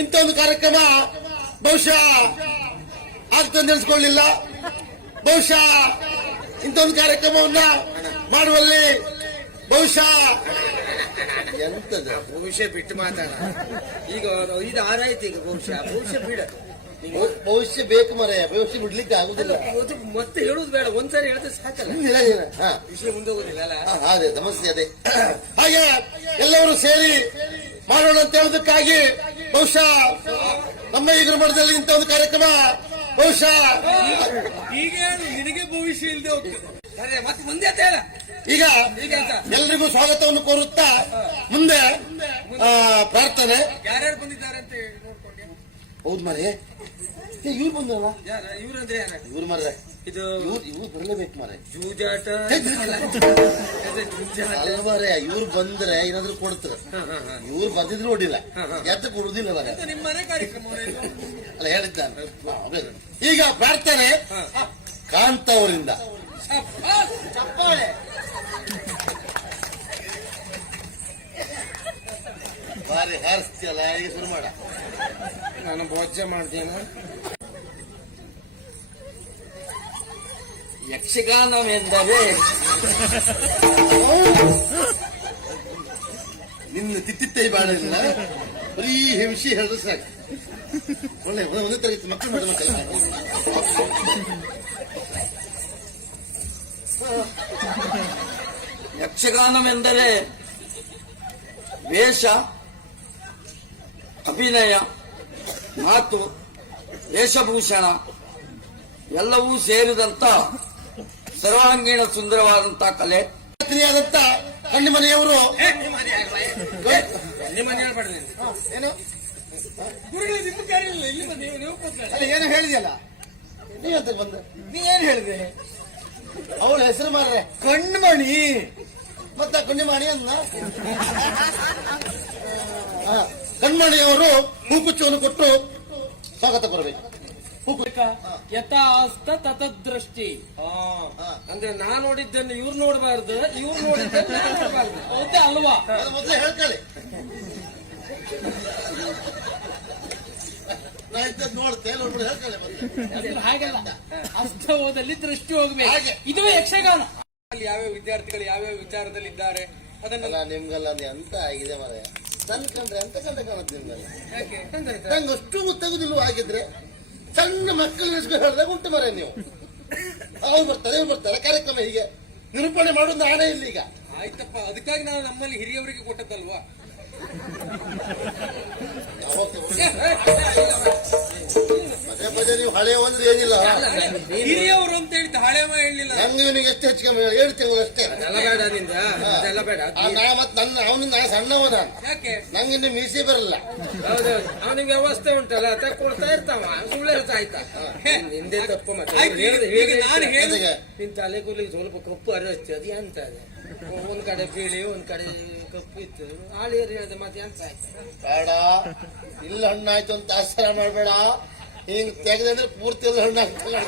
ಇಂಥ ಒಂದು ಕಾರ್ಯಕ್ರಮ ಬಹುಶಃ ಆಗ್ತದೆ ಅನ್ಸ್ಕೊಳ್ಳಿಲ್ಲ. ಬಹುಶಃ ಇಂಥ ಒಂದು ಕಾರ್ಯಕ್ರಮವನ್ನ ಮಾಡುವಲ್ಲಿ ಬಹುಶಃ ಎಂತದ ಭವಿಷ್ಯ ಬಿಟ್ಟು ಮಾತಾಡ. ಈಗ ಇದು ಆರಾಯ್ತು. ಈಗ ಭವಿಷ್ಯ ಬಿಡ. ಭವಿಷ್ಯ ಬೇಕು ಮರೆಯ, ಭವಿಷ್ಯ ಬಿಡ್ಲಿಕ್ಕೆ ಆಗುದಿಲ್ಲ. ಮತ್ತೆ ಹೇಳುದು ಬೇಡ, ಒಂದ್ಸರಿ ಹೇಳಿದ್ರೆ ಸಾಕಲ್ಲ. ವಿಷಯ ಮುಂದೆ ಹೋಗುದಿಲ್ಲ ಅಲ್ಲ. ಅದೇ ಸಮಸ್ಯೆ ಅದೇ. ಹಾಗೆ ಎಲ್ಲರೂ ಸೇರಿ ಮಾಡೋಣ ಅಂತ ಹೇಳೋದಕ್ಕಾಗಿ ಬಹುಶಃ ನಮ್ಮ ಈ ಗುರುಮಠದಲ್ಲಿ ಇಂಥ ಒಂದು ಕಾರ್ಯಕ್ರಮ ಬಹುಶಃ ಈಗ ನಿನಗೆ ಭವಿಷ್ಯ ಇಲ್ಲದೆ ಹೋಗ್ತದೆ. ಮತ್ತೆ ಮುಂದೆ ಈಗ ಎಲ್ರಿಗೂ ಸ್ವಾಗತವನ್ನು ಕೋರುತ್ತಾ ಮುಂದೆ ಪ್ರಾರ್ಥನೆ. ಯಾರ್ಯಾರು ಬಂದಿದ್ದಾರೆ ಅಂತ ನೋಡ್ಕೊಂಡೆ? ಹೌದು ಮರೆ, ಇವ್ರು ಬಂದ್ರಲ್ಲ. ಇವ್ರಂದ್ರೆ ಇವ್ರು ಮರ್ರೆ, ಇದು ಇವ್ರು ಬರಲೇಬೇಕು ಮರೆ. ಜೂಜಾಟ ಅಲ್ವರೇ, ಇವ್ರು ಬಂದ್ರೆ ಏನಾದ್ರು ಕೊಡ್ತಾರೆ. ಇವ್ರು ಬಂದಿದ್ರು ನೋಡಿಲ್ಲ, ಎತ್ತ ಕೊಡುದಿಲ್ಲ ಮರೆ. ನಿಮ್ಮ ಮನೆ ಕಾರ್ಯಕ್ರಮ ಅಲ್ಲ ಹೇಳಿದ್ದಾನೆ. ಈಗ ಪ್ರಾರ್ಥನೆ ಕಾಂತ ಅವರಿಂದ. ಬಾರಿ ಹಾರಿಸ್ತಿಯಲ್ಲ, ಈಗ ಶುರು ಮಾಡ. ನಾನು ಭೋಜ್ಯ ಮಾಡ್ತೇನೆ. ಯಕ್ಷಗಾನವೆಂದರೆ ನಿನ್ನ ತಿತ್ತಿತ್ತೈ ಬಾಳಿಲ್ಲ, ಬರೀ ಹಿಂಸಿ ಹೇಳಿದ್ರೆ ಸಾಕು. ಒಳ್ಳೆ ಒಂದೇ ತರಗತಿ ಮಕ್ಕಳು ಮಾಡಬೇಕಲ್ಲ. ಯಕ್ಷಗಾನವೆಂದರೆ ವೇಷ, ಅಭಿನಯ, ಮಾತು, ವೇಷಭೂಷಣ ಎಲ್ಲವೂ ಸೇರಿದಂತ ಸರ್ವಾಂಗೀಣ ಸುಂದರವಾದಂತ ಕಲೆ. ಆದಂತ ಕಣ್ಣಿ ಮನೆಯವರು ಏನು ಏನು ಹೇಳಿದೆಯಲ್ಲ ನೀವಂತ ಬಂದ, ನೀವೇನು ಹೇಳಿದೆ? ಅವಳ ಹೆಸರು ಮಾರ್ರೆ ಕಣ್ಮಣಿ. ಮತ್ತ ಕಣ್ಣಿಮಣಿ ಅಂದ. ಕಣ್ಮಣಿಯವರು ಹೂಕುಚ್ಚವನ್ನು ಕೊಟ್ಟು ಸ್ವಾಗತ ಕೊಡಬೇಕು. ಯಥಾಸ್ತ ತತದೃಷ್ಟಿ. ಅಂದ್ರೆ ನಾನ್ ನೋಡಿದ್ದನ್ನು ಇವ್ರು ನೋಡಬಾರ್ದು, ಇವ್ರು ನೋಡಿದ್ದನ್ನು ನಾನ್ ನೋಡಬಾರ್ದು. ಹೌದೇ ಅಲ್ವಾ? ಮೊದಲೇ ಹೇಳ್ಕೊಳ್ಳಿ. ನೋಡ್ತೇ ಹೇಳ್ಕೊಳ್ಳಿ. ಹಾಗೆಲ್ಲ ಅಸ್ತವದಲ್ಲಿ ದೃಷ್ಟಿ ಹೋಗ್ಬೇಕು. ಇದು ಯಕ್ಷಗಾನ. ಯಾವ್ಯಾವ ವಿದ್ಯಾರ್ಥಿಗಳು ಯಾವ್ಯಾವ ವಿಚಾರದಲ್ಲಿ ಇದ್ದಾರೆ ಅದನ್ನ ನಿಮ್ಗೆಲ್ಲ ಎಂತ ಆಗಿದೆ ಮರ. ನನ್ ಕಂಡ್ರೆ ಎಂತ ಕಂಡ ಕಾಣುತ್ತೆ ನಿಮ್ಗೆಲ್ಲ. ನಂಗೆ ಅಷ್ಟು ಗೊತ್ತಾಗುದಿಲ್ವ? ಆಗಿದ್ರೆ ಸಣ್ಣ ಮಕ್ಕಳು ಹೇಳಿದಾಗ ಉಂಟು ಮರ. ನೀವು ಅವ್ರು ಬರ್ತಾರೆ ಕಾರ್ಯಕ್ರಮ ಹೀಗೆ ನಿರೂಪಣೆ ಮಾಡೋದು ಆಣೆ ಇಲ್ಲ. ಈಗ ಆಯ್ತಪ್ಪ, ಅದಕ್ಕಾಗಿ ನಾವು ನಮ್ಮಲ್ಲಿ ಹಿರಿಯವರಿಗೆ ಕೊಟ್ಟದ್ದಲ್ವಾ? ನೀವು ಹಳೆಯ ಅಂದ್ರೆ ಏನಿಲ್ಲ, ಹಿರಿಯವರು ಅಂತ ಹೇಳಿದ್ದು ಹಳೆವ ಹೇಳಿಲ್ಲ. ನಂಗೆ ಇವನಿಗೆ ಎಷ್ಟು ಹೆಚ್ಚು ಕಮ್ಮಿ 7 ತಿಂಗಳು ಅಷ್ಟೇ. ಅದೆಲ್ಲ ಬೇಡ. ಅವನಿಂದ ನಾನು ಸಣ್ಣವನ. ಯಾಕೆ? ನಂಗೆ ಇನ್ನು ಮೀಸೆ ಬರಲ್ಲ. ಹೌದೌದು, ಅವನಿಗೆ ವ್ಯವಸ್ಥೆ ಉಂಟಲ್ಲ, ಕೊಡ್ತಾ ಇರ್ತಾವ. ಸುಳ್ಳು ಆಯ್ತಾ? ನಿಂದೆ ತಪ್ಪು. ಮತ್ತೆ ನಿನ್ ತಲೆ ಕೂಲಿಗೆ ಸ್ವಲ್ಪ ಕಪ್ಪು ಅರಸ್ತು. ಅದು ಎಂತ ಅದ? ಒಂದ್ ಕಡೆ ಬಿಳಿ ಒಂದ್ ಕಡೆ ಕಪ್ಪು ಇತ್ತು. ಆಳಿಯರು ಹೇಳಿದೆ ಮತ್ತೆ ಎಂತ ಆಯ್ತು? ಬೇಡ, ಇಲ್ಲ ಹಣ್ಣಾಯ್ತು ಅಂತ ಆಶ್ಚರ್ಯ ಮಾಡ್ಬೇಡ. ಹಿಂಗ್ ತೆಗೆದ್ರೆ ಪೂರ್ತಿ ಎಲ್ಲ ಹಣ್ಣಾಗ್ತದೆ.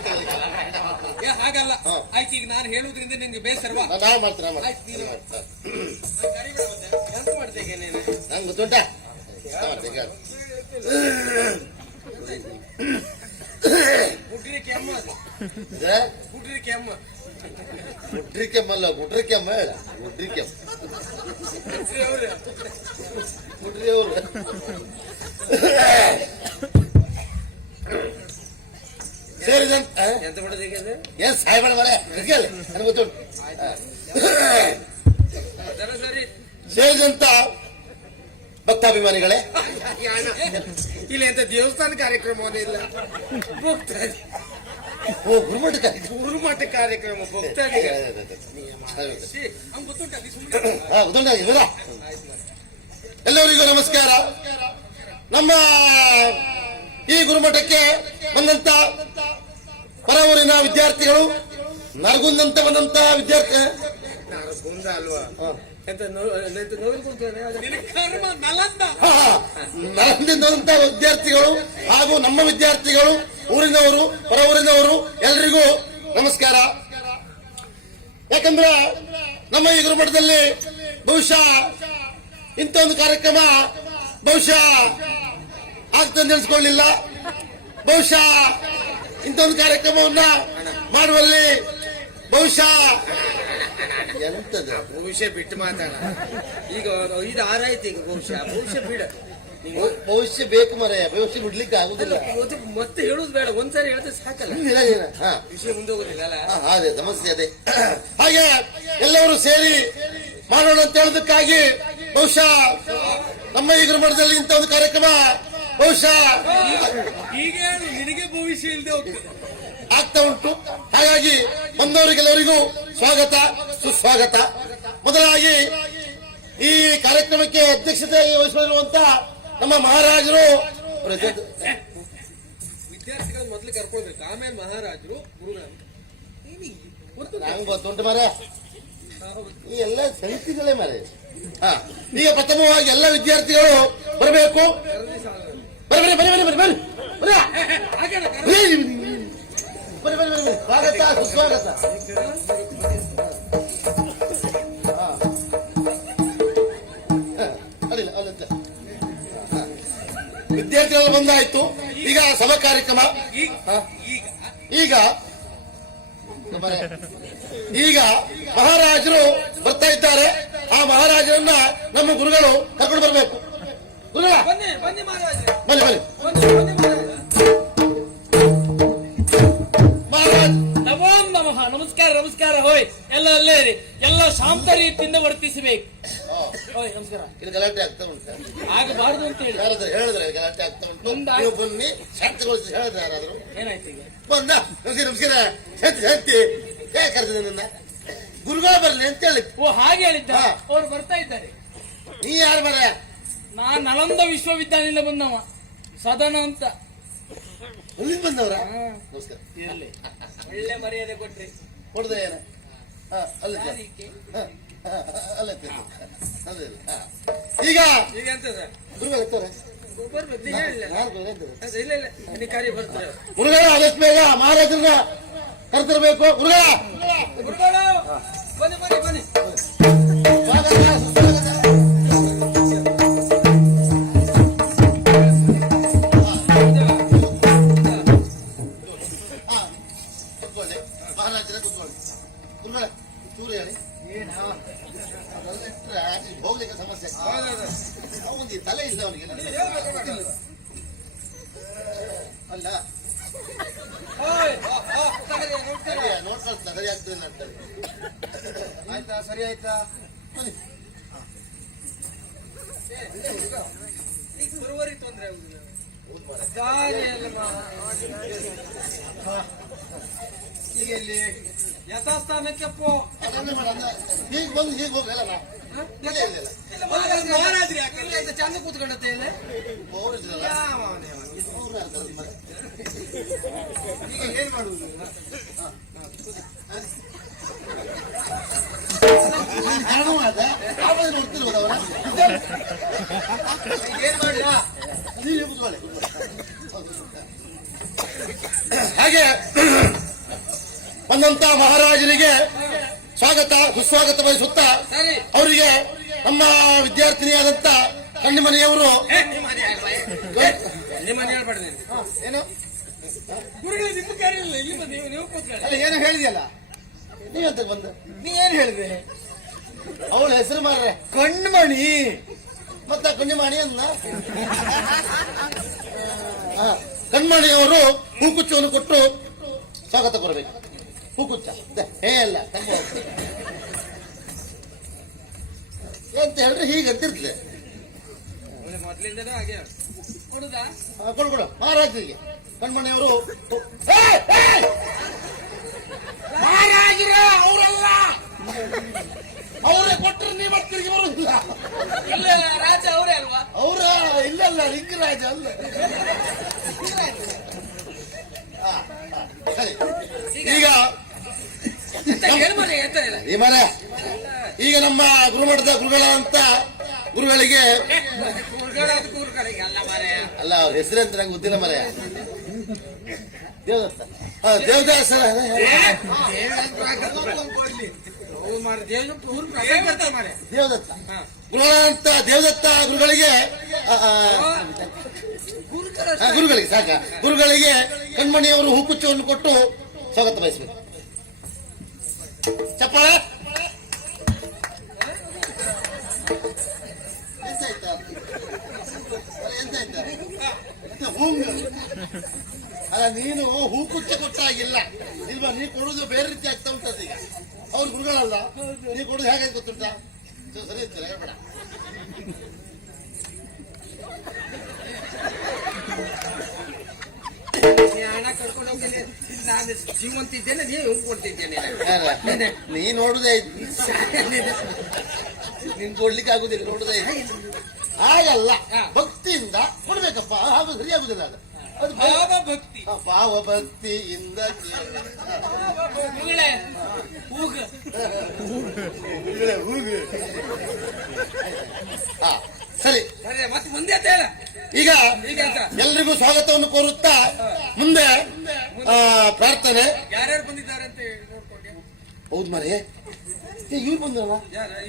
ಹಾಗಲ್ಲ. ಆಯ್ತು, ಈಗ ನಾನು ಹೇಳುವುದ್ರಿಂದ ನಿನ್ಗೆ ಬೇಸರವಾ? ನಾವು ಮಾಡ್ತೀನಿ. ಎಂತ ಮಾಡ್ತೇನೆ ನೀನು? ನಂಗೆ ಗೊತ್ತುಂಟ. ಗುಡ್ರಿಕೆ ಅಮ್ಮ ಅದು. ಗುಡ್ರಿಕೆ ಅಮ್ಮ. ಗುಡ್ರಿಕೆಮ್ಮಲ್ಲ, ಗುಡ್ರಿಕೆಮ್ಮ ಹೇಳ. ಗುಡ್ರಿಕೆಮ್ಮ ಗುಡ್ರಿ ಅವರು ಸೇರಿದಂತ ಎಂತ ಮಾಡೋದು ಈಗ? ಏನ್ ಸಾಯ್ಬೇಡ ಮರೆ, ನನಗೆ ಗೊತ್ತುಂಟು. ಸರಿ, ಸೇರಿದಂತ ಭಕ್ತಾಭಿಮಾನಿಗಳೇ, ಇಲ್ಲಿ ಎಂತ ದೇವಸ್ಥಾನ ಕಾರ್ಯಕ್ರಮವೇ ಇಲ್ಲ. ಗುರುಮಠ ಕಾರ್ಯಕ್ರಮ. ಗುರುಮಠ ಕಾರ್ಯಕ್ರಮ ಭಕ್ತಾದಿಗೆ ಎಲ್ಲರಿಗೂ ನಮಸ್ಕಾರ. ನಮ್ಮ ಈ ಗುರುಮಠಕ್ಕೆ ಬಂದಂತ ಪರ ಊರಿನ ವಿದ್ಯಾರ್ಥಿಗಳು, ನರಗುಂದಂತ ಬಂದಂತ ವಿದ್ಯಾರ್ಥಿ ಅಲ್ವಾ? ನಲಂದಿಂದ ವಿದ್ಯಾರ್ಥಿಗಳು ಹಾಗೂ ನಮ್ಮ ವಿದ್ಯಾರ್ಥಿಗಳು, ಊರಿನವರು, ಹೊರ ಊರಿನವರು ಎಲ್ರಿಗೂ ನಮಸ್ಕಾರ. ಯಾಕಂದ್ರೆ ನಮ್ಮ ಈ ಗುರುಮಠದಲ್ಲಿ ಬಹುಶಃ ಇಂಥ ಒಂದು ಕಾರ್ಯಕ್ರಮ ಬಹುಶಃ ಆಗ್ತದೆ ನೆನೆಸ್ಕೊಳ್ಳಿಲ್ಲ. ಬಹುಶಃ ಇಂಥೊಂದು ಕಾರ್ಯಕ್ರಮವನ್ನ ಮಾಡುವಲ್ಲಿ ಬಹುಶಃ ಎಂತದ ಭವಿಷ್ಯ ಬಿಟ್ಟು ಮಾತಾಡ. ಈಗ 5-6 ಈಗ ಭವಿಷ್ಯ ಬಿಡ. ಭವಿಷ್ಯ ಬೇಕು ಮರೆಯ, ಭವಿಷ್ಯ ಬಿಡ್ಲಿಕ್ಕೆ ಆಗುದಿಲ್ಲ. ಮತ್ತೆ ಹೇಳುದು ಬೇಡ, ಒಂದ್ಸರಿ ಹೇಳಿದ್ರೆ ಸಾಕಲ್ಲ, ವಿಷಯ ಮುಂದೆ ಹೋಗುದಿಲ್ಲ ಅಲ್ಲ. ಅದೇ ಸಮಸ್ಯೆ ಅದೇ. ಹಾಗೆ ಎಲ್ಲರೂ ಸೇರಿ ಮಾಡೋಣ ಅಂತ ಹೇಳೋದಕ್ಕಾಗಿ ಬಹುಶಃ ನಮ್ಮ ಈ ಮಠದಲ್ಲಿ ಇಂಥ ಒಂದು ಕಾರ್ಯಕ್ರಮ ಬಹುಶಃ ಈಗ ನಿನಗೆ ಭವಿಷ್ಯ ಇಲ್ಲದೆ ಹೋಗ್ತದೆ ಆಗ್ತಾ ಉಂಟು. ಹಾಗಾಗಿ ಬಂದವರಿಗೆಲ್ಲರಿಗೂ ಸ್ವಾಗತ ಸುಸ್ವಾಗತ. ಮೊದಲಾಗಿ ಈ ಕಾರ್ಯಕ್ರಮಕ್ಕೆ ಅಧ್ಯಕ್ಷತೆಯಾಗಿ ವಹಿಸಿರುವಂತ ನಮ್ಮ ಮಹಾರಾಜರು ವಿದ್ಯಾರ್ಥಿಗಳ ಮೊದಲು ಕರ್ಕೊಳ್ಬೇಕು, ಆಮೇಲೆ ಮಹಾರಾಜರು ಗುರುಗಳು. ನಂಗೆ ಗೊತ್ತುಂಟು ಮರ, ಈ ಎಲ್ಲ ಸಂಗತಿಗಳೇ ಮರ. ಈಗ ಪ್ರಥಮವಾಗಿ ಎಲ್ಲ ವಿದ್ಯಾರ್ಥಿಗಳು ಬರಬೇಕು. ಬರ್ರಿ ಬರ್ರಿ ಬರ್ರಿ ಬರ್ರಿ ಬರ್ರಿ ಬರ್ರಿ ಬರ್ರಿ ಬರ್ರಿ. ಸ್ವಾಗತ ಸುಸ್ವಾಗತ. ವಿದ್ಯಾರ್ಥಿಗಳು ಬಂದಾಯ್ತು. ಈಗ ಸಭಾ ಕಾರ್ಯಕ್ರಮ. ಈಗ ಮಹಾರಾಜರು ಬರ್ತಾ ಇದ್ದಾರೆ. ಆ ಮಹಾರಾಜರನ್ನ ನಮ್ಮ ಗುರುಗಳು ಕರ್ಕೊಂಡು ಬರಬೇಕು. ಗುರುಗಳ ಬನ್ನಿ ಬನ್ನಿ ಮಹಾರಾಜ್. ನಮೋ ನಮಃ. ನಮಸ್ಕಾರ ನಮಸ್ಕಾರ. ಹೋಯ್ ಎಲ್ಲ ಅಲ್ಲೇ ರೀ, ಎಲ್ಲ ಶಾಂತ ರೀತಿಯಿಂದ ವರ್ತಿಸಬೇಕು. ಹೋಯ್ ನಮಸ್ಕಾರ. ಇದು ಗಲಾಟೆ ಆಗ್ತಾ ಉಂಟು, ಆಗಬಾರ್ದು ಅಂತ ಹೇಳಿ ಹೇಳಿದ್ರೆ ಗಲಾಟೆ ಆಗ್ತಾ ಉಂಟು. ನೀವು ಬನ್ನಿ ಶಾಂತಿಗೊಳಿಸಿ ಹೇಳಿದ್ರೆ ಯಾರಾದ್ರು ಏನಾಯ್ತು ಈಗ? ಬಂದ ನಮಸ್ಕಾರ ನಮಸ್ಕಾರ ಶಾಂತಿ ಶಾಂತಿ ಹೇಗೆ ಕರೆದಿದೆ ನನ್ನ ಗುರುಗಳು ಬರ್ಲಿ ಅಂತ ಹೇಳಿ. ಓ ಹಾಗೆ ಹೇಳಿದ್ದ. ಅವ್ರು ಬರ್ತಾ ಇದ್ದಾರೆ. ನೀ ಯಾರು ಬರ? ನಾನ್ ನಳಂದ ವಿಶ್ವವಿದ್ಯಾಲಯದಿಂದ ಬಂದವ, ಸದನ ಅಂತ. ಅಲ್ಲಿಂದ ಬಂದವ್ರ? ನಮಸ್ಕಾರ. ಇರ್ಲಿ, ಒಳ್ಳೆ ಮರ್ಯಾದೆ ಕೊಟ್ರಿ. ಕೊಡದ ಏನ ಅಲ್ಲ ಈಗ ಈಗ ಎಂತದ ಗುರುಗಳು ಎತ್ತಾರೆ. ಬರ್ಬೇಕು, ನೀ ಹೇಳಿಲ್ಲ. ಇಲ್ಲ ಇಲ್ಲ, ನೀ ಕಾರ್ಯ ಬರ್ತಾರೆ ಗುರುಗಳ ಆದಷ್ಟು ಬೇಗ ಮಹಾರಾಜರನ್ನ ಕರೆತಿರ್ಬೇಕು. ಗುರುಗಳ ಗುರುಗಳು ಬನ್ನಿ ಬನ್ನಿ ಬನ್ನಿ. ಸ್ವಾಗತ ಸುಸ್ವಾಗತ. ಕುತ್ಕೊಳ್ಳಿ ಮಹಾರಾಜರ, ಕುತ್ಕೊಳ್ಳಿ. ಗುರುಗಳ ಚೂರು ಹೇಳಿ. ಹೋಗ್ಲಿಕ್ಕೆ ಸಮಸ್ಯೆ. ಅವನಿಗೆ ತಲೆ ಇಲ್ಲ, ಅವನಿಗೆ ಅಲ್ಲ ನೋಡ್ಕೊಳ್ತಾ ಸರಿ ಆಗ್ತದೆ ಅಂತಾರೆ. ಆಯ್ತಾ? ಸರಿ ಆಯ್ತಾ? ಗುರುವರಿ ತೊಂದ್ರೆ ಆಗುದಿಲ್ಲ. ದಾರಿ ಈಗ ಎಲ್ಲಿ ಯಥಾಸ್ಥಾನಕ್ಕೆ ಪೋ. ಹೀಗೆ ಬಂದು ಹೀಗೆ ಹೋಗಲ್ಲ. ಮಹಾರಾಜ್ರಿ ಚಂದ ಕೂತ್ಕೊಂಡತ್ತೆ ಇಲ್ಲ. ಈಗ ಏನ್ ಮಾಡುವುದು? ನೋಡ್ತಿರ್ಬೋದವರ ಏನ್ ಮಾಡ್ಲ? ಹಾಗೆ ಬಂದಂತ ಮಹಾರಾಜರಿಗೆ ಸ್ವಾಗತ ಸುಸ್ವಾಗತ ಬಯಸುತ್ತಾ ಅವರಿಗೆ ನಮ್ಮ ವಿದ್ಯಾರ್ಥಿನಿಯಾದಂತ ಕಣ್ಣಿಮನೆಯವರು ಏನು ಗುರುಗಳು ನಿಮ್ಮ ಕಾರ್ಯ ಇಲ್ಲಿ ಬಂದು ನೀವು ಕೂತ್ಕೊಳ್ಳಿ. ಅಲ್ಲ, ಏನು ಹೇಳಿದೆಯಲ್ಲ ನೀವಂತ ಬಂದ? ನೀ ಏನ್ ಹೇಳಿದೆ? ಅವಳ ಹೆಸರು ಮಾರ್ರೆ ಕಣ್ಮಣಿ. ಮತ್ತ ಕಣ್ಣಿಮಣಿ ಅನ್ನ ಕಣ್ಮಣಿಯವರು ಹೂಕುಚ್ಚವನ್ನು ಕೊಟ್ಟು ಸ್ವಾಗತ ಕೊಡಬೇಕು. ಹೂಕುಚ್ಚ ಅಲ್ಲ ಎಂತ ಹೇಳಿದ್ರೆ ಹೀಗೆ ಅಂತಿರ್ತದೆ. ಮೊದ್ಲಿಂದನೂ ಹಾಗೆ ಕೊಡುದಾ? ಕೊಡು ಕೊಡು ಮಹಾರಾಜರಿಗೆ. ಕಣ್ಮಣಿಯವರು ಮಹಾರಾಜರ ಅವರಲ್ಲ, ಅವರೇ ಕೊಟ್ಟರೆ ನೀವು ತಿರುಗಿ ಬರುದಿಲ್ಲ. ಇಲ್ಲ, ರಾಜ ಅವರೇ ಅಲ್ವಾ? ಅವರ ಇಲ್ಲಲ್ಲ, ಲಿಂಗರಾಜ ಅಲ್ಲ. ಈಗ ಈ ಮರ ಈಗ ನಮ್ಮ ಗುರುಮಠದ ಗುರುಗಳಂತ ಗುರುಗಳಿಗೆ ಅಲ್ಲ, ಅವ್ರ ಹೆಸರಂತ ನಂಗೆ ಗೊತ್ತಿಲ್ಲ ಮರ. ದೇವದತ್ತ ದೇವದಾಸರ ಹೌದು ಮಾರ್ರೆ, ಊರು ಪ್ರಸಂಗ ಬರ್ತಾವ ಮಾರ್ರೆ. ದೇವದತ್ತ ಹಾ. ಗುರುಗಳಂತ ದೇವದತ್ತ ಗುರುಗಳಿಗೆ ಗುರುಗಳ ಗುರುಗಳಿಗೆ ಸಾಕ ಗುರುಗಳಿಗೆ ಕಣ್ಮಣಿಯವರು ಹೂಕುಚ್ಚವನ್ನು ಕೊಟ್ಟು ಸ್ವಾಗತ ಬಯಸಬೇಕು. ಚಪ್ಪಾಳೆ. ಅಲ್ಲ ನೀನು ಹೂಕುಚ್ಚ ಕೊಟ್ಟಾಗಿಲ್ಲ ಇಲ್ವಾ? ನೀ ಕೊಡುದು ಬೇರೆ ರೀತಿ ಆಗ್ತಾ ಉಂಟದ ಈಗ. ಅವ್ರು ಗುರುಗಳಲ್ಲ, ನೀ ಕೊಡುದು ಹೇಗೆ ಗೊತ್ತುಂಟ? ಸರಿ ಇರ್ತಾರೆ ಹೇಳ್ಬೇಡ. ಹಣ ಕರ್ಕೊಂಡು ಹೋಗ್ತೇನೆ, ನಾನು ಶ್ರೀಮಂತ ಇದ್ದೇನೆ, ನೀವು ಕೊಡ್ತಿದ್ದೇನೆ. ನೀ ನೋಡುದೇ ನೀನ್ ಕೊಡ್ಲಿಕ್ಕೆ ಆಗುದಿಲ್ಲ, ನೋಡುದೇ ಹಾಗಲ್ಲ. ಭಕ್ತಿಯಿಂದ ಕೊಡ್ಬೇಕಪ್ಪ, ಹಾಗೂ ಸರಿಯಾಗುದಿಲ್ಲ ಅದು. ಅದು ಭಾವ ಭಕ್ತಿ. ಭಾವ ಭಕ್ತಿಯಿಂದ ಇವುಗಳೇ ಹೂಗ. ಹಾ ಸರಿ. ಮತ್ತೆ ಮುಂದೆ ಅಂತ ಹೇಳ. ಈಗ ಎಲ್ರಿಗೂ ಸ್ವಾಗತವನ್ನು ಕೋರುತ್ತಾ ಮುಂದೆ ಪ್ರಾರ್ಥನೆ. ಯಾರ್ಯಾರು ಬಂದಿದ್ದಾರೆ ಅಂತ ನೋಡ್ಕೊಂಡೆ. ಹೌದು ಮರೆ, ಇವ್ರು ಬಂದ್ರಲ್ಲ.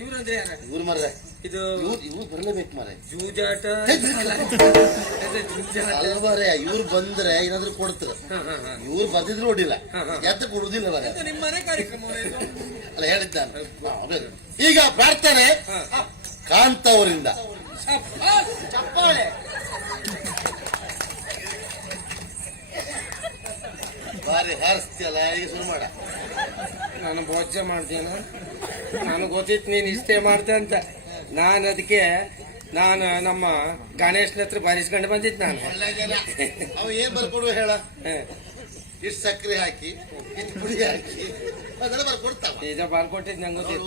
ಇವ್ರು ಅಂದ್ರೆ ಯಾರ? ಇವ್ರು ಮರೆ, ಇದು ಇವ್ರು ಬರ್ಲೇಬೇಕು ಮರೆ. ಜೂಜಾಟ ಅಲ್ವರೆ, ಇವ್ರು ಬಂದ್ರೆ ಏನಾದ್ರು ಕೊಡ್ತಾರೆ. ಇವ್ರು ಬಂದಿದ್ರು ನೋಡಿಲ್ಲ, ಎತ್ತ ಕೊಡುದಿಲ್ಲ ಮರೆ. ನಿಮ್ಮ ಮನೆ ಕಾರ್ಯಕ್ರಮ ಅಲ್ಲ ಹೇಳಿದ್ದಾನೆ. ಈಗ ಪ್ರಾರ್ಥನೆ ಕಾಂತ ಅವರಿಂದ. ಚಪ್ಪಾಳೆ. ಬಾರಿ ಹಾರಿಸ್ತಿಯಲ್ಲ, ಈಗ ಶುರು ಮಾಡ. ನಾನು ಭೋಜ ಮಾಡ್ತೇನೆ, ನನಗೆ ಗೊತ್ತಿತ್ತು ನೀನು ಇಷ್ಟೇ ಮಾಡ್ತೆ ಅಂತ. ನಾನು ಅದಕ್ಕೆ ನಮ್ಮ ಗಣೇಶನ ಹತ್ರ ಬರೆಸ್ಕೊಂಡು ಬಂದಿದ್ದು ನಾನು. ಅವ ಏನ್ ಬರ್ಕೊಡುವ ಹೇಳ? ಇಷ್ಟು ಸಕ್ಕರೆ ಹಾಕಿ, ಇಷ್ಟು ಪುಡಿ ಹಾಕಿ ಅದೆಲ್ಲ ಬರ್ಕೊಡ್ತಾವ. ಈಗ ಬರ್ಕೊಟ್ಟಿದ್ದು ನಂಗೆ ಗೊತ್ತಿತ್ತು.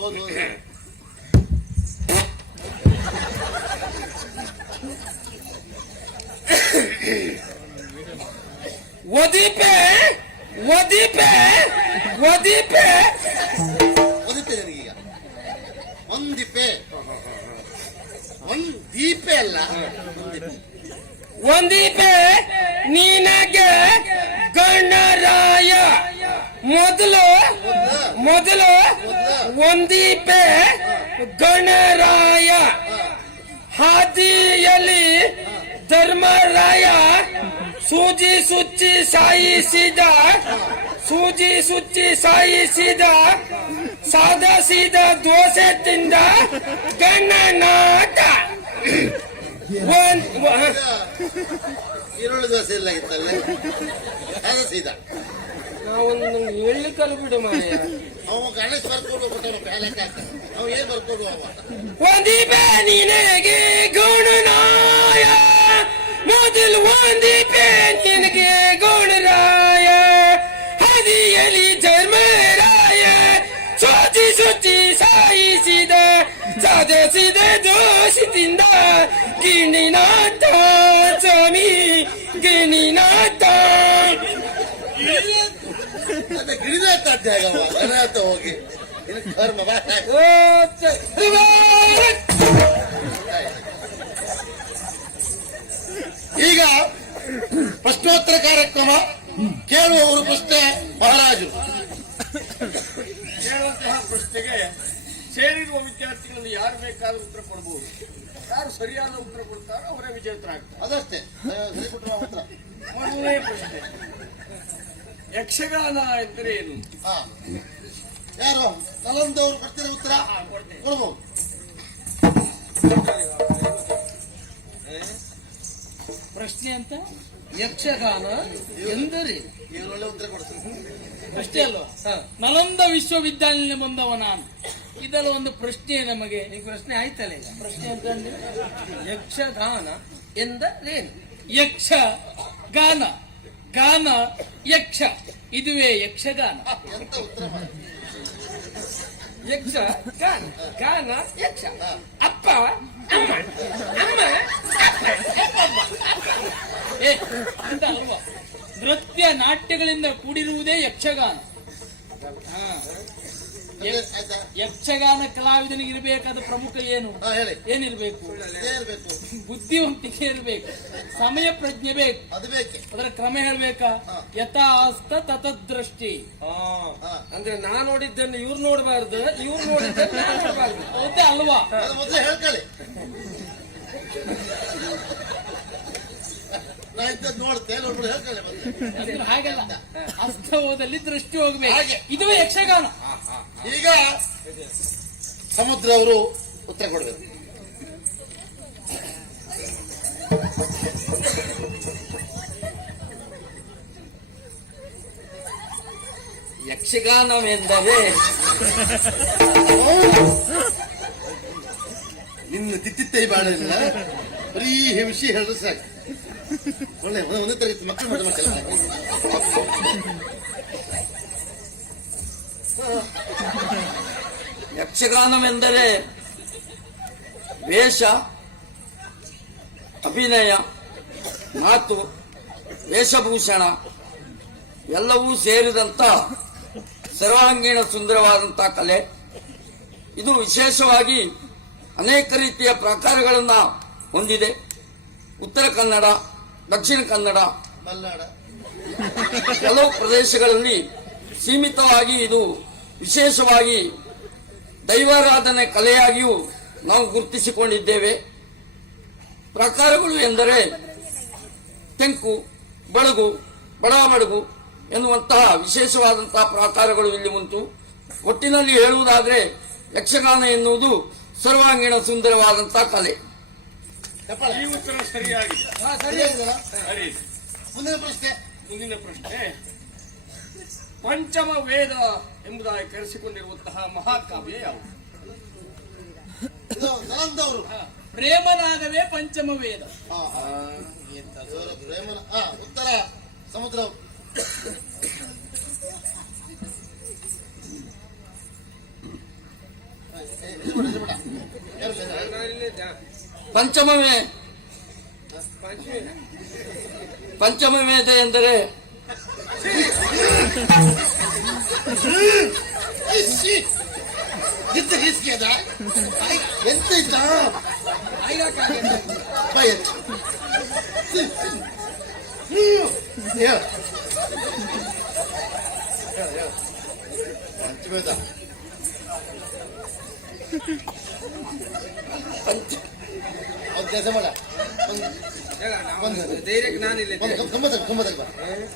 ಒದೀಪೆ ಒದೀಪೆ ಒದೀಪೆ ಒದಿಪೆ ನನಗೀಗ ಒಂದಿಪೆ, ಒಂದೀಪೆ ಅಲ್ಲ ಒಂದೀಪೆ ನಿನಗೆ ಗಣರಾಯ ಮೊದಲು ಒಂದೀಪೆ ಗಣರಾಯ ಹಾದಿಯಲ್ಲಿ ಧರ್ಮರಾಯ ಸೂಜಿ ಸುಚ್ಚಿ ಸಾಯಿಸಿದ ಸಾದಾ ಸೀದಾ ದೋಸೆ ತಿಂದ ಗಣನಾಥ. ಈರುಳ್ಳಿ ದೋಸೆ ಇಲ್ಲ ಇತ್ತಲ್ಲ, ಅದು ಸೀದಾ ನಾವೊಂದು ಎಳ್ಳಿ ಕಲ್ಲು ಬಿಡು ಮಾಯ. ಅವ ಗಣೇಶ್ ಬರ್ಕೊಡು ಅವ ಏನ್ ಬರ್ಕೊಡು ಅವ. ಒಂದೀಪೆ ನಿನಗೆ ಗಣರಾಯ ಮೊದಲು ಒಂದೀಪೆ ನಿನಗೆ ಗಣರಾಯ ಹದಿಯಲಿ ಧರ್ಮರಾಯ ಸುಚ್ಚಿ ಸಾಯಿಸಿದ ಸಾಧಿಸಿದ ದೋಷದಿಂದ ಗಿಣಿನಾಥ ಸ್ವಾಮಿ ಗಿಣಿನಾಥ. ಗಿಣಿನಾಥ ಅಧ್ಯಾಯ ಗಣನಾಥ ಹೋಗಿ ಕರ್ಮ ಬಾ. ಈಗ ಪ್ರಶ್ನೋತ್ತರ ಕಾರ್ಯಕ್ರಮ. ಕೇಳುವವರು ಪ್ರಶ್ನೆ ಮಹಾರಾಜರು. ಕೇಳುವಂತಹ ಪ್ರಶ್ನೆಗೆ ಸೇರಿರುವ ವಿದ್ಯಾರ್ಥಿಗಳಲ್ಲಿ ಯಾರು ಬೇಕಾದ್ರೂ ಉತ್ತರ ಕೊಡಬಹುದು. ಯಾರು ಸರಿಯಾದ ಉತ್ತರ ಕೊಡ್ತಾರೋ ಅವರೇ ವಿಜೇತರಾಗ್ತಾರೆ. ಅದಷ್ಟೇ, ಸರಿಬಿಟ್ರೆ ಮಾತ್ರ. ಮೊದಲನೇ ಪ್ರಶ್ನೆ, ಯಕ್ಷಗಾನ ಎಂದರೆ ಏನು? ಯಾರು ನಲಂದವರು ಕೊಡ್ತಾರೆ ಉತ್ತರ ಕೊಡ್ಬೋದು. ಪ್ರಶ್ನೆ ಅಂತ ಯಕ್ಷಗಾನ ಎಂದರೆ ಇವ್ರು ಒಳ್ಳೆ ಉತ್ತರ ಕೊಡ್ತಾರೆ. ಅಷ್ಟೇ ಅಲ್ವಾ? ನಲಂದ ವಿಶ್ವವಿದ್ಯಾಲಯ ಬಂದವ ನಾನು. ಇದೆಲ್ಲ ಒಂದು ಪ್ರಶ್ನೆ ನಮಗೆ. ಈ ಪ್ರಶ್ನೆ ಆಯ್ತಲ್ಲ ಈಗ. ಪ್ರಶ್ನೆ ಅಂತ ಅಂದ್ರೆ ಯಕ್ಷಗಾನ ಎಂದರೇನು? ಯಕ್ಷ ಗಾನ, ಗಾನ ಯಕ್ಷ, ಇದುವೇ ಯಕ್ಷಗಾನ. ಎಂತ ಉತ್ತರ ಮಾಡಿ. ಯಕ್ಷ ಗಾನ, ಗಾನ ಯಕ್ಷ, ಅಪ್ಪ ಅಮ್ಮ, ಅಮ್ಮ ಅಂತ ಅಲ್ವಾ? ನೃತ್ಯ ನಾಟ್ಯಗಳಿಂದ ಕೂಡಿರುವುದೇ ಯಕ್ಷಗಾನ. ಆಯ್ತಾ? ಯಕ್ಷಗಾನ ಕಲಾವಿದನಿಗೆ ಇರಬೇಕಾದ ಪ್ರಮುಖ ಏನು? ಹೇಳಿ. ಏನಿರ್ಬೇಕು? ಹೇಳ್ಬೇಕು, ಬುದ್ಧಿವಂತಿಕೆ ಇರಬೇಕು, ಸಮಯ ಪ್ರಜ್ಞೆ ಬೇಕು. ಅದು ಬೇಕೆ. ಅದರ ಕ್ರಮ ಹೇಳ್ಬೇಕಾ? ಯಥಾಸ್ತ ತತದೃಷ್ಟಿ. ಅಂದ್ರೆ ನಾ ನೋಡಿದ್ದನ್ನು ಇವ್ರು ನೋಡಬಾರ್ದು, ಇವ್ರು ನೋಡಿದ್ದನ್ನು ನಾ ನೋಡಬಾರ್ದು. ಹೌದೇ ಅಲ್ವಾ? ಅದು ಮೊದಲೇ ಹೇಳ್ಕೊಳ್ಳಿ. ನಾ ಇಂಥದ್ದು ನೋಡ್ತೆ ನೋಡ್ಬಿಟ್ಟು ಹೇಳ್ಕೊಳ್ಳಿ ಮತ್ತೆ. ಅಂದ್ರೆ ಹಾಗಲ್ಲ, ಅಸ್ತವದಲ್ಲಿ ದೃಷ್ಟಿ ಹೋಗ್ಬೇಕು. ಹಾಗೆ. ಇದು ಯಕ್ಷಗಾನ. ಈಗ ಸಮುದ್ರ ಅವರು ಉತ್ತರ ಕೊಡ್ಬೇಕು. ಯಕ್ಷಗಾನವೆಂದರೆ ನಿನ್ನ ತಿತ್ತಿತ್ತೈ ಬಾಳಿಲ್ಲ, ಬರೀ ವಿಷಯ ಹೇಳಿದ್ರೆ ಸಾಕು. ಒಳ್ಳೆ ಒಂದೇ ತರಗತಿ ಮಕ್ಕಳು ಮಾಡಿ ಮಾಡ್ತಾರೆ. ಯಕ್ಷಗಾನವೆಂದರೆ ವೇಷ, ಅಭಿನಯ, ಮಾತು, ವೇಷಭೂಷಣ ಎಲ್ಲವೂ ಸೇರಿದಂತ ಸರ್ವಾಂಗೀಣ ಸುಂದರವಾದಂಥ ಕಲೆ. ಇದು ವಿಶೇಷವಾಗಿ ಅನೇಕ ರೀತಿಯ ಪ್ರಕಾರಗಳನ್ನು ಹೊಂದಿದೆ. ಉತ್ತರ ಕನ್ನಡ, ದಕ್ಷಿಣ ಕನ್ನಡ, ಮಲ್ನಾಡ ಕೆಲವು ಪ್ರದೇಶಗಳಲ್ಲಿ ಸೀಮಿತವಾಗಿ ಇದು ವಿಶೇಷವಾಗಿ ದೈವಾರಾಧನೆ ಕಲೆಯಾಗಿಯೂ ನಾವು ಗುರುತಿಸಿಕೊಂಡಿದ್ದೇವೆ. ಪ್ರಕಾರಗಳು ಎಂದರೆ ತೆಂಕು, ಬಳಗು, ಬಡಾಬಡಗು ಎನ್ನುವಂತಹ ವಿಶೇಷವಾದಂತಹ ಪ್ರಕಾರಗಳು ಇಲ್ಲಿ ಉಂಟು. ಒಟ್ಟಿನಲ್ಲಿ ಹೇಳುವುದಾದರೆ ಯಕ್ಷಗಾನ ಎನ್ನುವುದು ಸರ್ವಾಂಗೀಣ ಸುಂದರವಾದಂತಹ ಕಲೆ. ಈ ಉತ್ತರ ಸರಿಯಾಗಿದೆ. ಸರಿಯಾಗಿದೆಯಲ್ಲ? ಸರಿ. ಮುಂದಿನ ಪ್ರಶ್ನೆ. ಮುಂದಿನ ಪ್ರಶ್ನೆ, ಪಂಚಮ ವೇದ ಎಂಬುದಾಗಿ ಕರೆಸಿಕೊಂಡಿರುವಂತಹ ಮಹಾಕಾವ್ಯ ಯಾವುದು? ಇದು ನಲಂದವರು. ಪ್ರೇಮನಾಗವೇ ಪಂಚಮ ವೇದ. ಇವರು ಪ್ರೇಮನ ಉತ್ತರ ಸಮುದ್ರ. ಪಂಚಮ ವೇದ ಎಂದರೆ ಎಂತ ಗೀಸ್ಕಿಯದ ಎಂತ ಇತ್ತ ಪಂಚಮೇದ ಒಂದು ಕೆಲಸ ಮಾಡ, ಧೈರ್ಯಕ್ಕೆ ನಾನಿಲ್ಲ. ಕಂಬ ತಗ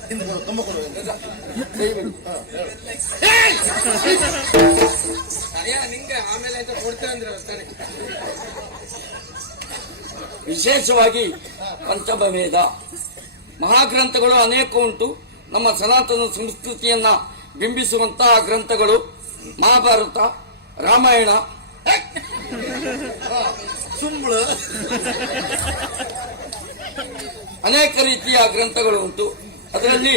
ಹಿಂದೆ ಕಂಬ ಕೊಡುವ. ನಿಂಗೆ ಆಮೇಲೆ ಅಂತ ಕೊಡ್ತೇವೆ ಅಂದ್ರೆ ತಾನೆ. ವಿಶೇಷವಾಗಿ ಪಂಚಮ ವೇದ ಮಹಾಗ್ರಂಥಗಳು ಅನೇಕ ಉಂಟು. ನಮ್ಮ ಸನಾತನ ಸಂಸ್ಕೃತಿಯನ್ನ ಬಿಂಬಿಸುವಂತಹ ಗ್ರಂಥಗಳು ಮಹಾಭಾರತ, ರಾಮಾಯಣ, ಸುಂಬಳು ಅನೇಕ ರೀತಿಯ ಗ್ರಂಥಗಳು ಉಂಟು. ಅದರಲ್ಲಿ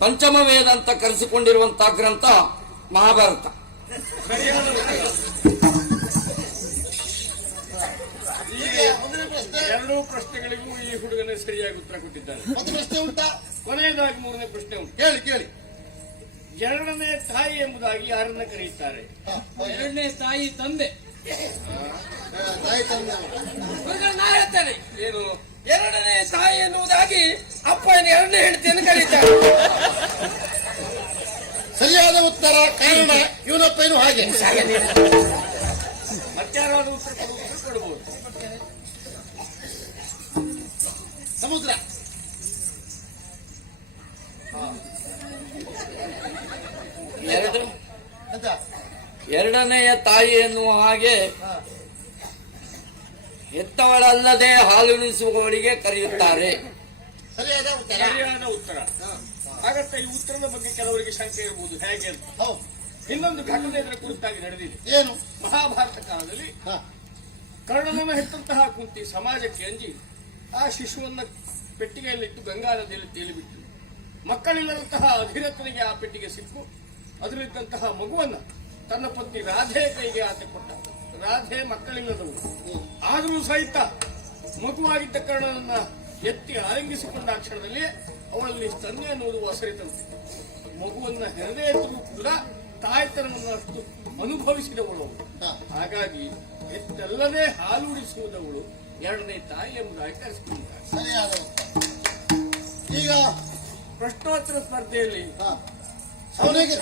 ಪಂಚಮ ವೇದ ಅಂತ ಕರೆಸಿಕೊಂಡಿರುವಂತಹ ಗ್ರಂಥ ಮಹಾಭಾರತ. ಎರಡೂ ಪ್ರಶ್ನೆಗಳಿಗೂ ಈ ಹುಡುಗನೇ ಸರಿಯಾಗಿ ಉತ್ತರ ಕೊಟ್ಟಿದ್ದಾರೆ. ಒಂದು ಪ್ರಶ್ನೆ ಉಂಟಾ? ಕೊನೆಯದಾಗಿ ಮೂರನೇ ಪ್ರಶ್ನೆ ಉಂಟು. ಕೇಳಿ ಕೇಳಿ. ಎರಡನೇ ತಾಯಿ ಎಂಬುದಾಗಿ ಯಾರನ್ನ ಕರೆಯುತ್ತಾರೆ? ಎರಡನೇ ತಾಯಿ ತಂದೆ. ತಾಯಿ ತಂದೆ. ನಾ ಹೇಳ್ತೇನೆ, ಏನು? ಎರಡನೇ ತಾಯಿ ಎನ್ನುವುದಾಗಿ ಅಪ್ಪನ ಎರಡನೇ ಹೆಂಡತಿಯನ್ನು ಕರೀತಾರೆ. ಸರಿಯಾದ ಉತ್ತರ. ಕಾರಣ ಇವನಪ್ಪ ಏನು ಹಾಗೆ. ಮತ್ತಾರಾದ ಉತ್ತರ ಕೊಡಬಹುದು. ಸಮುದ್ರ. ಅಂತ ಎರಡನೆಯ ತಾಯಿ ಎನ್ನುವ ಹಾಗೆ ಹೆತ್ತವಳಲ್ಲದೆ ಹಾಲುಣಿಸುವವಳಿಗೆ ಕರೆಯುತ್ತಾರೆ. ಸರಿಯಾದ ಉತ್ತರ. ಸರಿಯಾದ ಉತ್ತರ. ಹಾಗಾದ್ರೆ ಈ ಉತ್ತರದ ಬಗ್ಗೆ ಕೆಲವರಿಗೆ ಶಂಕೆ ಇರಬಹುದು, ಹೇಗೆ ಅಂತ. ಹೌದು. ಇನ್ನೊಂದು ಘಟನೆ ಇದರ ಕುರಿತಾಗಿ ನಡೆದಿದೆ. ಏನು? ಮಹಾಭಾರತ ಕಾಲದಲ್ಲಿ ಕರ್ಣನನ್ನು ಹೆತ್ತಂತಹ ಕುಂತಿ ಸಮಾಜಕ್ಕೆ ಅಂಜಿ ಆ ಶಿಶುವನ್ನ ಪೆಟ್ಟಿಗೆಯಲ್ಲಿಟ್ಟು ಗಂಗಾ ನದಿಯಲ್ಲಿ ತೇಲಿಬಿಟ್ಟು ಮಕ್ಕಳಿಲ್ಲದಂತಹ ಅಧಿರಥನಿಗೆ ಆ ಪೆಟ್ಟಿಗೆ ಸಿಕ್ಕು ಅದರಲ್ಲಿದ್ದಂತಹ ಮಗುವನ್ನ ತನ್ನ ಪತ್ನಿ ರಾಧೆ ಕೈಗೆ ಆತ ಕೊಟ್ಟ. ರಾಧೆ ಮಕ್ಕಳಿಲ್ಲದವರು, ಆದರೂ ಸಹಿತ ಮಗುವಾಗಿದ್ದ ಕರ್ಣನನ್ನ ಎತ್ತಿ ಆಲಿಂಗಿಸಿಕೊಂಡ ಕ್ಷಣದಲ್ಲಿ ಅವಳಲ್ಲಿ ಸ್ತನ್ಯ ಎನ್ನುವುದು ಒಸರಿತಂತೆ. ಮಗುವನ್ನ ಹೆರದೇ ಇದ್ರೂ ಕೂಡ ತಾಯ್ತನವನ್ನು ಅಷ್ಟು ಅನುಭವಿಸಿದವಳು ಅವಳು. ಹಾ. ಹಾಗಾಗಿ ಹೆತ್ತಲ್ಲದೆ ಹಾಲುಡಿಸುವುದವಳು ಎರಡನೇ ತಾಯಿ ಎಂಬುದಾಗಿ ಕರೆಸಿಕೊಂಡಿದ್ದಾರೆ. ಸರಿಯಾದ ಉತ್ತರ. ಈಗ ಪ್ರಶ್ನೋತ್ತರ ಸ್ಪರ್ಧೆಯಲ್ಲಿ ಅವನಿಗೆ